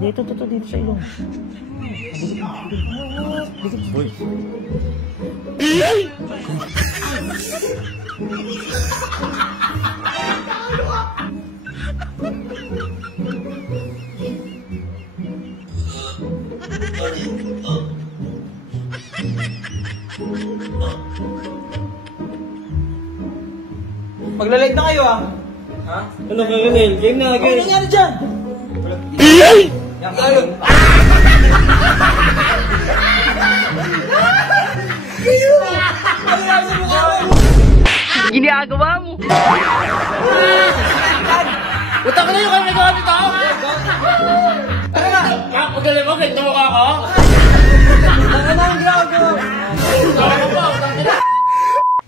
Dito sa ilong. Boy. Magla-live na kayo ah. Ha? Ano ka ganil? Game na, Ano nangyari dyan? Yan kayo. Ginagawa mo. Utang na yung kami nagawa nito. Tara na. Magaling mo, ganito mo ka ako? Tara na ang ginagawa.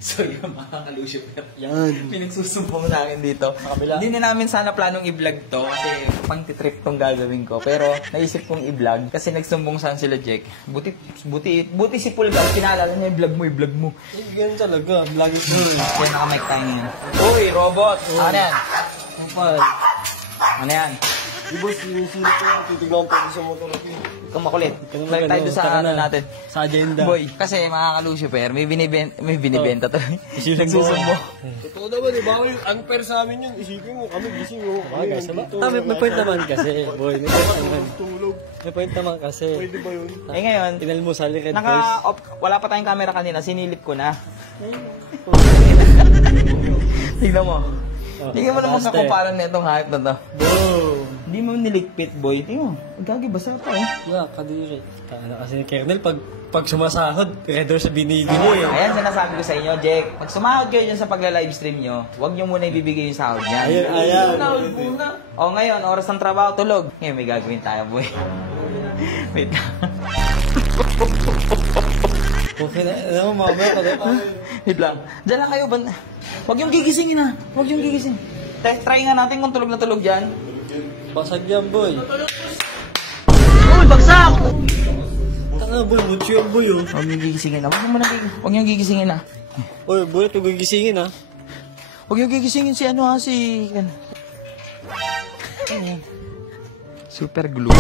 So yun mga kalusyper. Yan. Pinagsusumbong namin dito. Hindi na namin sana planong i-vlog to kasi pang-trip tong gagawin ko. Pero naisip kong i-vlog kasi nagsumbong saan sila Jack. Buti si Pulgar, kinalala niya i-vlog mo. Ganyan talaga, vlogging ko. Kaya naka-mic tayo ngayon. Uy, robot! Ano yan? Kapal. Ano yan? Di ba sinusunod ko yan? Titignan ko sa motor ako. Ikaw makulit. Ikaw Vlog tayo doon sa taka ano na. natin. Sa agenda. Boy, kasi mga kalusyper, may binibenta to. Nagsusumbong. Totoo naman, di ba? Unfair sa amin yun. Isipin mo, kami gising mo. May point naman kasi, boy. May point naman. May point naman kasi. Pwede ba yun? Eh ngayon, Inalmusal ni Red Boys. wala pa tayong camera kanina, sinilip ko na. Tignan mo. Tingnan mo naman Master. kakumparan na itong hype na to. Bro! Hindi mo niligpit, boy. Tingnan mo. Gagi, basa pa eh. Wala, kadiri. Ano kasi ni Kernel, pag sumasahod, red doors sa binibili eh. Ayan, sinasabi ko sa inyo, Jack. Pag sumahod kayo dyan sa pagla-livestream nyo, huwag nyo muna ibibigay yung sahod niyan. Ayan. O ngayon, oras ng trabaho, tulog. Ngayon, may gagawin tayo, boy. Wait lang. Okay na, alam mo, mamaya ka. Wait lang. Diyan lang kayo. Huwag yung gigisingin ha. Huwag yung gigising. Try nga natin kung tulog na tulog dyan. Basag yan, boy. Uy, bagsak! Tanga, boy, mucho yan, boy, oh. Huwag yung gigisingin na. Huwag yung gigisingin na. Oy, boy, ito gigisingin, ha? Huwag yung gigisingin si ano ha, si... Super glue.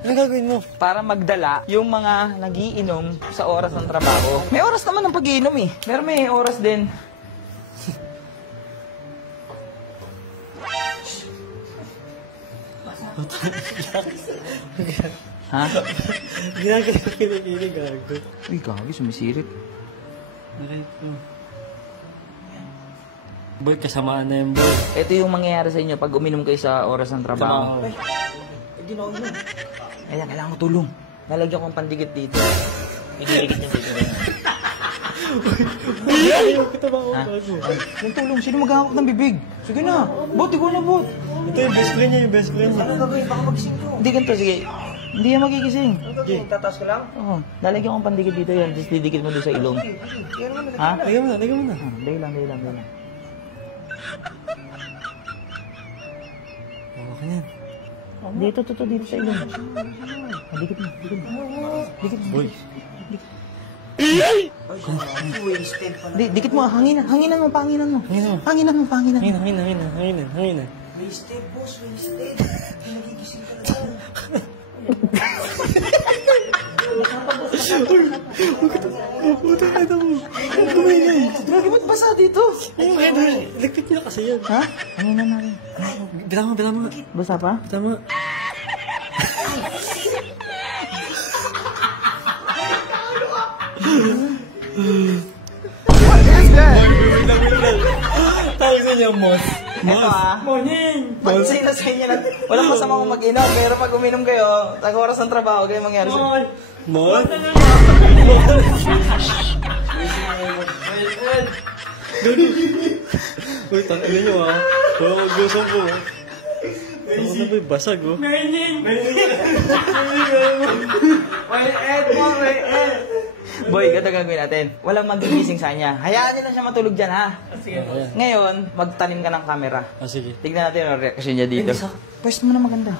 Ano gagawin mo? Para magdala yung mga nagiinom sa oras ng trabaho. May oras naman ng pag-iinom eh. Pero may oras din. Ha? Ginagawa kinikili, gago. Uy, gagi, sumisirit. Alright, oh. Boy, kasamaan na yan, boy. Ito yung mangyayari sa inyo pag uminom kayo sa oras ng trabaho. Kaya kailangan ko tulong. Nalagyan ko ang pandikit dito. Ididikit niya dito rin. Ayaw kita ba ako, Ha? gago? Yung tulong, sino maghahawak ng bibig? Sige na, bot, ikaw na bot. Ito yung best friend niya, yung best friend niya. Hindi ganito, sige. Hindi yan magigising. Tataas ko lang? Oo, lalagyan ko ang pandikit dito yan, tapos didikit mo doon sa ilong. Ha? Lagyan mo na, lagyan mo na. Dahil lang. Okay na yan. Dito sa ilong. Dikit mo. Boy. Dikit mo, hanginan mo. Hanginan mo. Hangin. Wasted, boss. Wasted. Nagigising ka na. Puta ka na mo. Ang kumingay. Grabe, ba't basa dito? Ayun, header. Electric niya kasi yan. Ha? Hanginan natin. Bilang mo. Basa pa? Tama. Tawag sa niya, Mos. Ito Morning! Pansin na sa inyo natin. Walang masama kung mag-inom. Pero pag uminom kayo, sa oras ng trabaho, ganyan mangyari sa... Mos? Uy, tangin nyo ah. Wala ko gusong po. Ano na ba yung basag oh? Boy, ganito gagawin natin. Walang magigising sa kanya. Hayaan nyo na siya matulog dyan, ha? Ngayon, magtanim ka ng camera. Ah, sige. Tignan natin ang reaction niya dito. Pwes mo na maganda.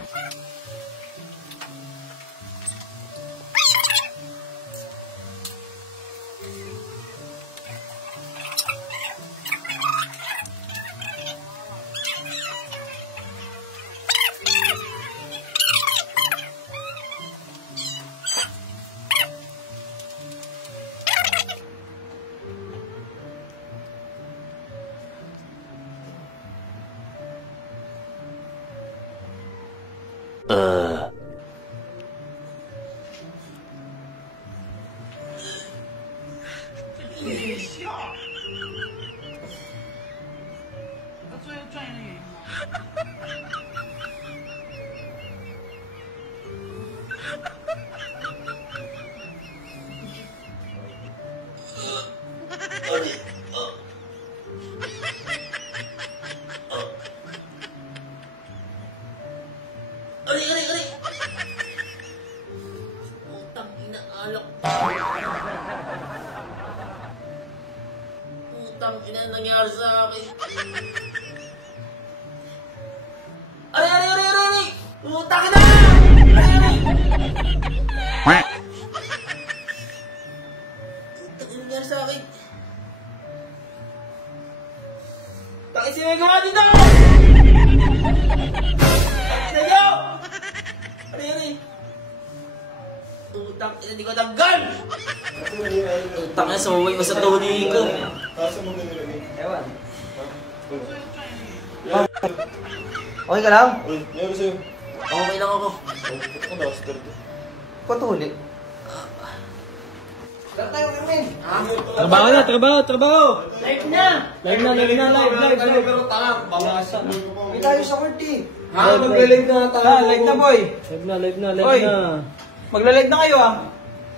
Ari! Utang ina alak. Utang ina nangyari sa akin. Ari! Utang ina! Ari! Utang ina nangyari sa akin. Bakit sila gawa dito? Sa'yo! Ari! Utang ina, di ko tanggal! Utang na, sumaway mo sa tuni ko. Ewan. Okay ka lang? Meron sa'yo. Okay lang ako. Ako na-master to. Patuli. Tara tayo, Kermin. Trabaho! Live na! Live. Pero tanga, bangasa. Hindi tayo sa court eh. Ha? Maglalag na tayo. Live na, boy. Live na. Oy. Maglalag na kayo ah.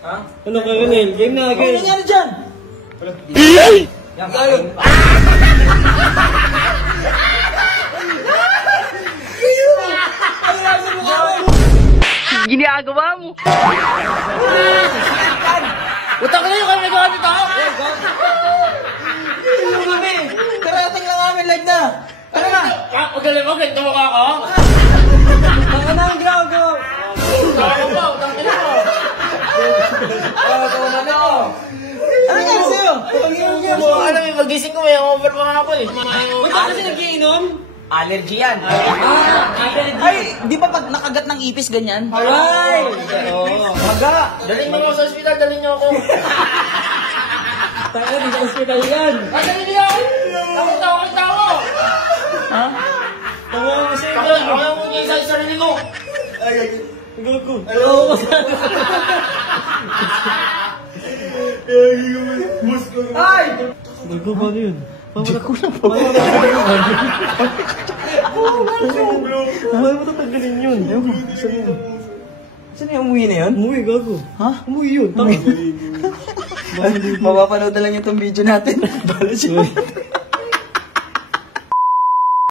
Ha? Ano ka rin? Game na, Ano nangyari dyan? Yan, Tayo. Ginagawa mo! Utang na yung kami nagawa dito! Ano kami? Karating lang namin, live na. Tara na. Magaling mo, ganito mo ka ako? Tanga na ang gago. Utang mo, utang ina mo! Ano nangyari sa'yo? Alam mo, magising ko, may hangover pa nga ako eh. Kasi nagiinom? Allergy yan. Ay, di ba pag nakagat ng ipis ganyan? Aray! Maga. Daling mo ako sa ospital, daling niyo ako. Taka, di sa ospital yan. Daling niyo ako! Ako tawa! Ha? Tawa mo sa'yo. Ako yung mungkin sa sarili ko. Gago. Ay! Gago, paano yun? Paano mo tatanggalin yun? Saan yung umuwi na yun? Umuwi, gago. Ha? Umuwi yun. Tama. Mapapanood na lang yung itong video natin. Bala siya.